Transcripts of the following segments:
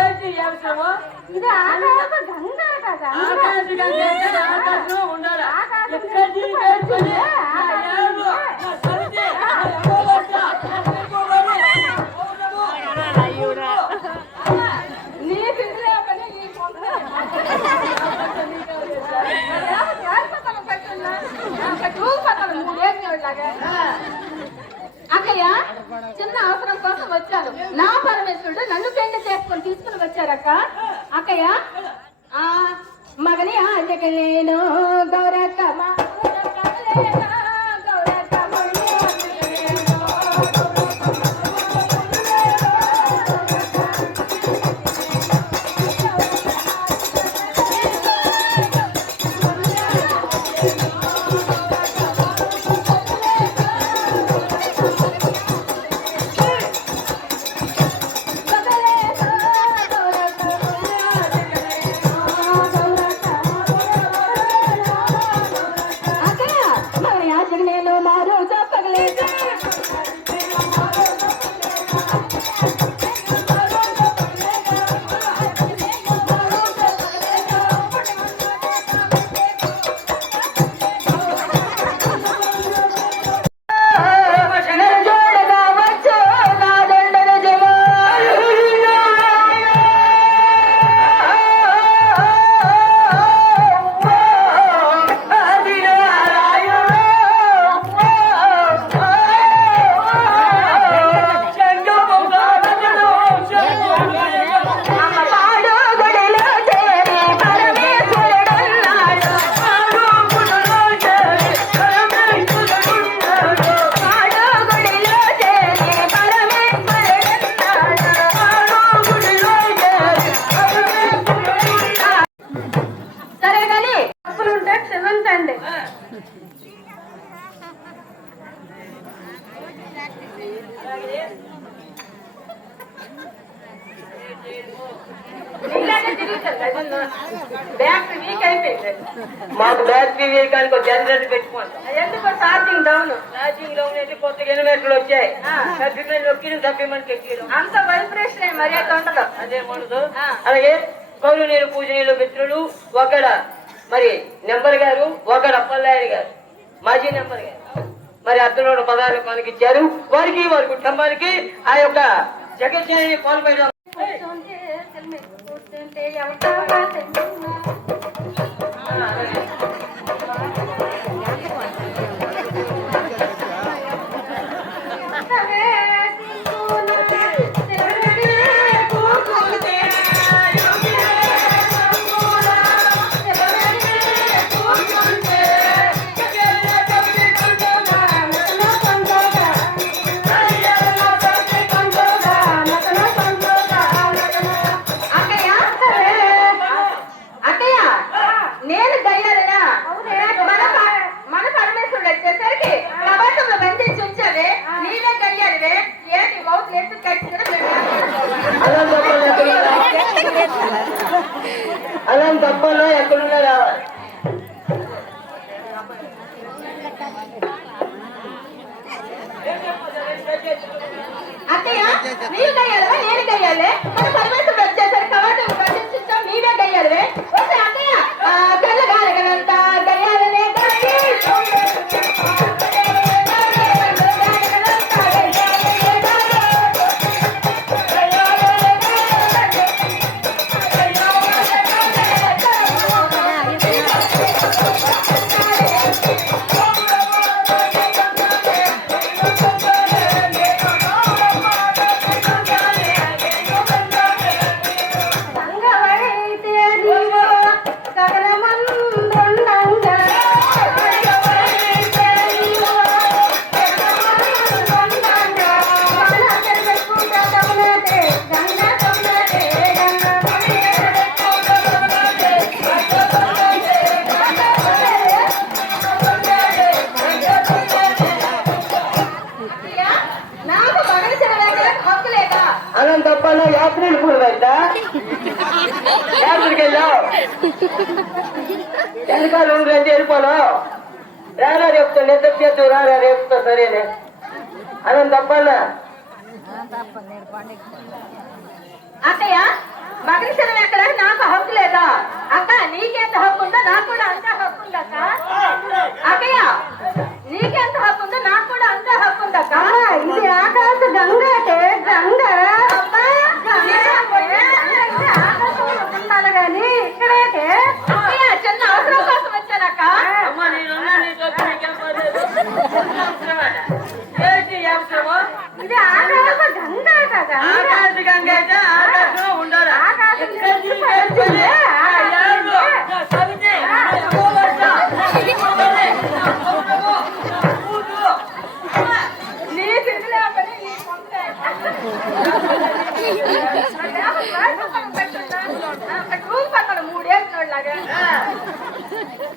ఏంటి అవసరమో ఇది ఆకాశం ఉండాలి అక్కయ్య చిన్న అవసరం కోసం వచ్చాను. నా పరమేశ్వరుడు నన్ను పెళ్లి చేసుకొని తీసుకుని వచ్చారక్క. అక్కయ్య మగని ఆశకి నేను గౌరక్క మాకు బ్యాటరీ వేయడానికి జనరేటర్ పెట్టుకోండి. ఎందుకు ఛార్జింగ్ డౌన్ అయితే కొత్తగా ఎనిమిట్లు వచ్చాయి. నొక్కిన తప్పిమని ఎక్కిరు అంత వైబ్రేషన్ మర్యాద ఉండదు. అదే ఉండదు. అలాగే కౌలు నీరు పూజనీయులు మిత్రులు ఒకడ మరి నెంబర్ గారు ఒకడ అప్పలనాయుడు గారు మాజీ నెంబర్ గారు మరి అతను పదాలు పలికిచ్చారు. వారికి వారి కుటుంబానికి ఆ యొక్క జగజ్జాని పాల్పడడం అలా తప్పలో ఎక్కడున్నా రావాలి. అత్తయ్య నీళ్ళు గయ్యాలవా నేను గయ్యాలే మన పరమేశ్వరుడు వచ్చేసరికి కవాటం ప్రదర్శించాం నీవే గయ్యాలవే. వస్తే అత్తయ్య తెల్లగారగనంత గయ్యాలనే తప్పలో యాత్రలు కూడా యాత్రకి వెళ్ళావు వెనకాల రెండు వెళ్ళిపోను రారా రేపుతా నిద్ర చేద్దు రారా రేపుతా సరేనే అలా తప్పన్నా అక్కయ్య మగరిశనం ఎక్కడ నాకు హక్కు లేదా అక్క నీకెంత హక్కు ఉందో నాకు కూడా అంతే హక్కు ఉంది అక్క అక్కయ్య నీకెంత హక్కు ఉందో నాకు కూడా అంతే హక్కు ఉంది అక్క ఇది ఆకాశ గంగ గంగ ఉండాలి గాని ఇక్కడైతే అక్కయ్య చిన్న అవసరం కోసం వచ్చానక్క ఇది ఆకాశ గంగ కదా ఆకాశ గంగ అయితే ఆకాశం ఉండాలి.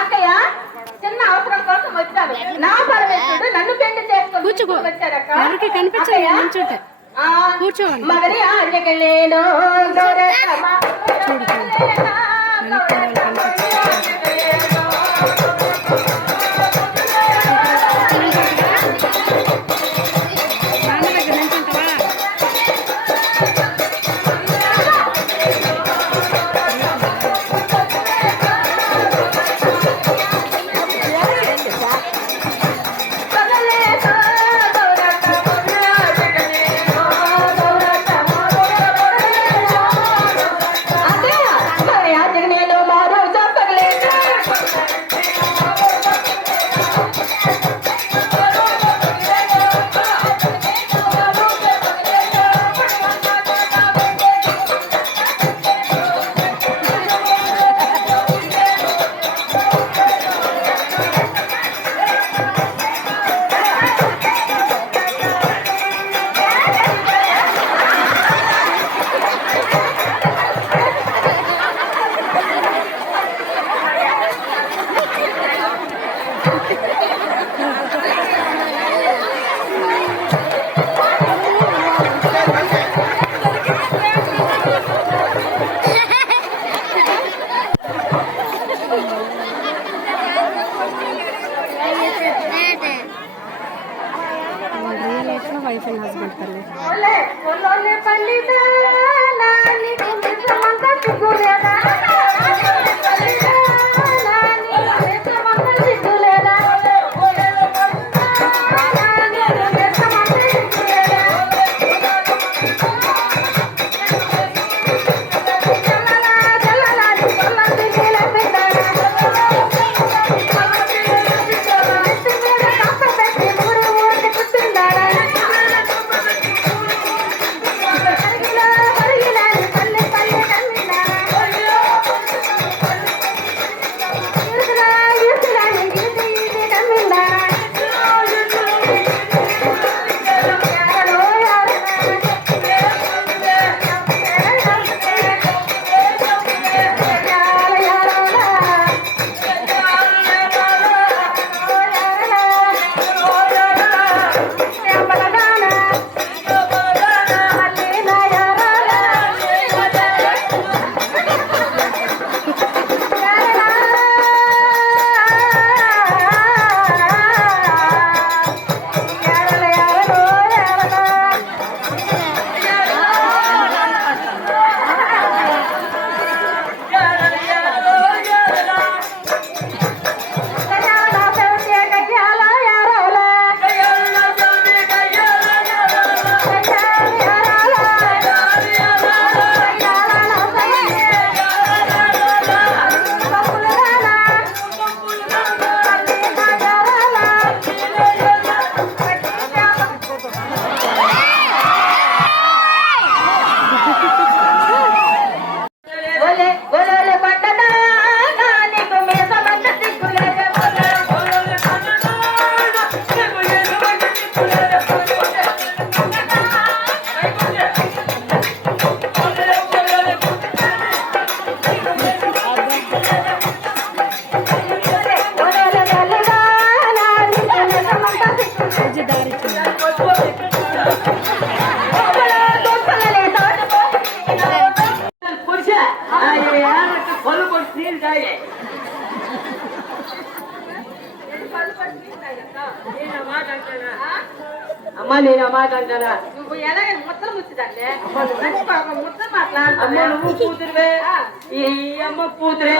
అక్కయ్య చిన్న అవసరం కోసం వచ్చాను నా పరమేశ్వరుడు నన్ను పెళ్లి చేసుకొని వచ్చారక్క కూర్చోండి మగరి ఆజ్ఞకెళ్ళేను వైఫ్ అండ్ హస్బెండ్ తల్లి అమ్మా నేను ఆ మాట అంటానా? నువ్వు ఎలాగే ముద్దలు ముచ్చిదండి అమ్మా ముద్ద మాట్లాడుతున్నా అమ్మ నువ్వు కూతురువే, ఈ అమ్మ కూతురే.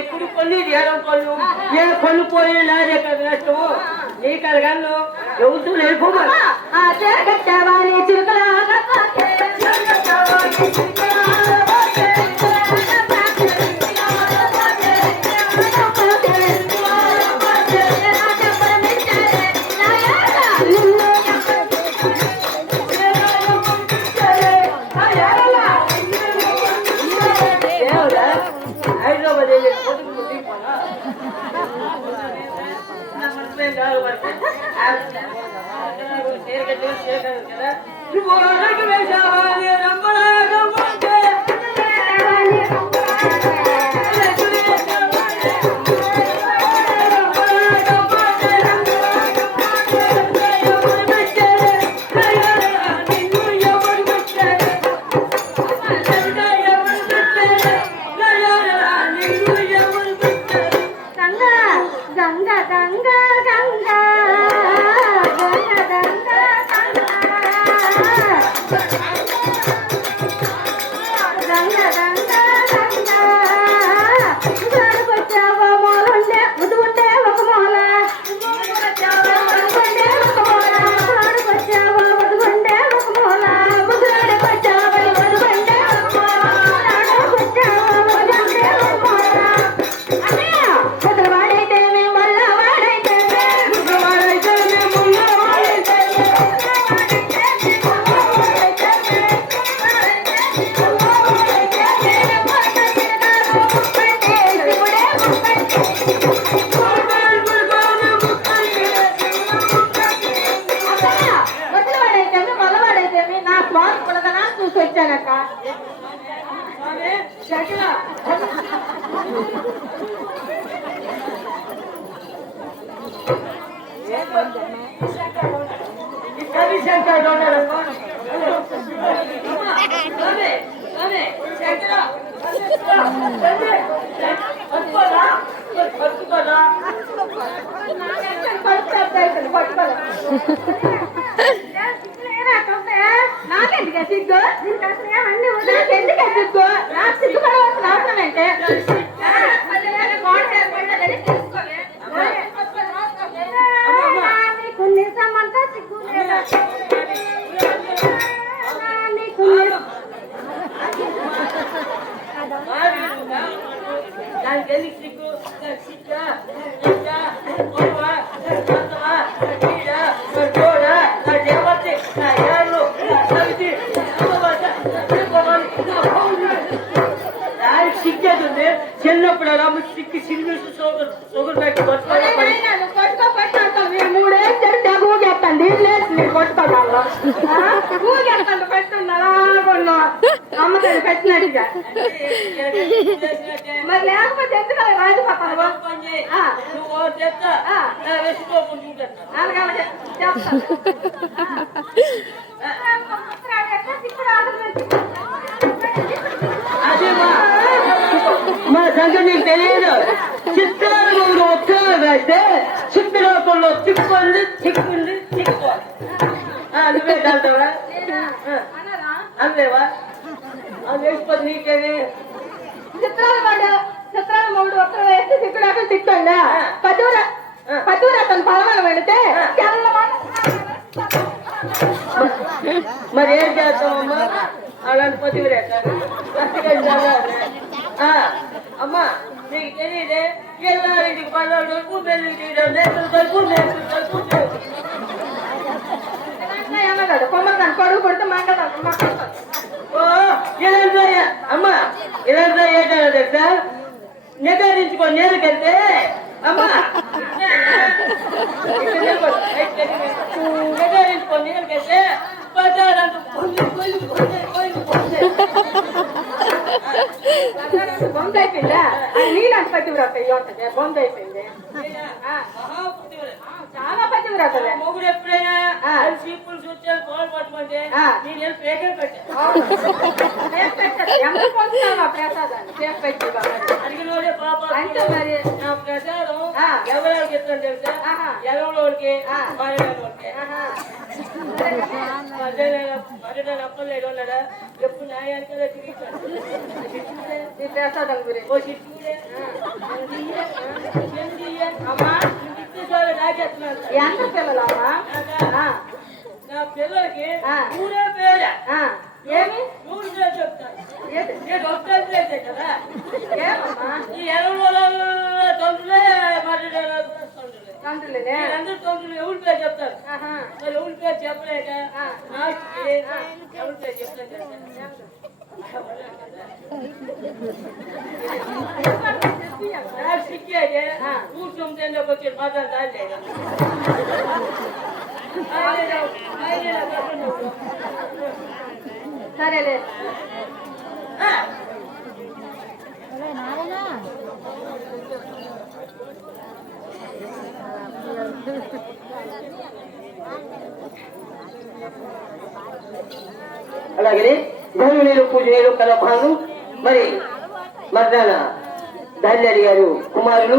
ఇప్పుడు కొన్ని ఏడం పళ్ళు ఏ పళ్ళు పోయినా నాదే కదా నష్టం. నీ కలగాను ఎవరితో లేకపోమా కట్టావాని చిరుకలా హైదరాబాద్ నాకెందుకే సిగ్గు నాకెందుకే సిగ్గు నాకు సిగ్గు పడవలసిన అవసరం ఏంటే నీకు నిజమంతా సిగ్గు లేదా నీకు సిగ్గేది చిన్నప్పుడు అలా సిక్కి సిగ్గు సోగురు పెట్టి అమ్మకాయలు పెట్టినట్టుగా మరి లేకపోతే ఎందుకు రాజు పక్కన మా సంగతి నీకు తెలియదు. చిత్రాలు ఉత్సవాలు అయితే చిత్రలోకంలో తిప్పుకుంది తిప్పుకుంది తిప్పుకోవాలి. నువ్వే కాలుతావా అనలేవా? అది వేసిపోతే నీకేమి చిత్రాల మూడు ఒక్కరు వేస్తే తిక్కుడాక తిట్టండి పతివర అతను పలవన పెడితే మరి ఏం చేస్తామమ్మా? అలాంటి పతివరే అమ్మా నీకు తెలియదే ఎల్లారింటికి 16 వరకు పెళ్లి కొమ్మకాన్ని కొడుకు కొడితే అమ్మా ఇదంతా ఏంటో తెలుసా? నిర్ధారించుకో నేరుకెళ్తే అమ్మా నిర్ధారించుకో నేరుకెళ్తే బొంద అయిపోయిందా? నీళ్ళని పతివ్రత ఉంటుంది. బొంద అయిపోయింది. చాలా పతివ్రత. మొగుడు ఎప్పుడైనా చీపులు చూస్తే తోలు పట్టుకుంటే నేను పేకలు పెట్టాను. ఎంత పొందుతావా ప్రసాదాన్ని చేసి పెట్టి అడిగినోడే పాప అంటే మరి నా ప్రసాదం ఎవరికి చెప్తాను తెలుసా? ఆహా. ఎలవలోడికి ఆ. మరణోడికి మరణ అప్పలేదు ఉన్నాడా ఎప్పుడు న్యాయానికే తిరిగిస్తాడు. ఈ ప్రసాదం గురించి ఓ చిట్టుడే అమ్మా నాకేస్తున్నాను. ఎంత పిల్లలమ్మా నా పిల్లలకి ఆ. ఊరే పేరే ఏమి ఊరు పేరు చెప్తాను. ఏది? నేను ఒకసారి చేసే కదా ఏమమ్మా ఈ ఎలవలో తొందరలే మరణ తొందరలే తండ్రులేనే అందరు తొందరలు ఎవరి పేరు చెప్తారు. ఆహా. మరి ఎవరి పేరు చెప్పలేక ఆ. నాటికి ఎవరి పేరు చెప్తాను. సిక్కేది కూర్చుంటే వచ్చి మాత్రం దాని సరేలే అలాగే ధనులు పూజలు కలభాను మరి మర్దాన ధాన్యాడి గారు కుమారులు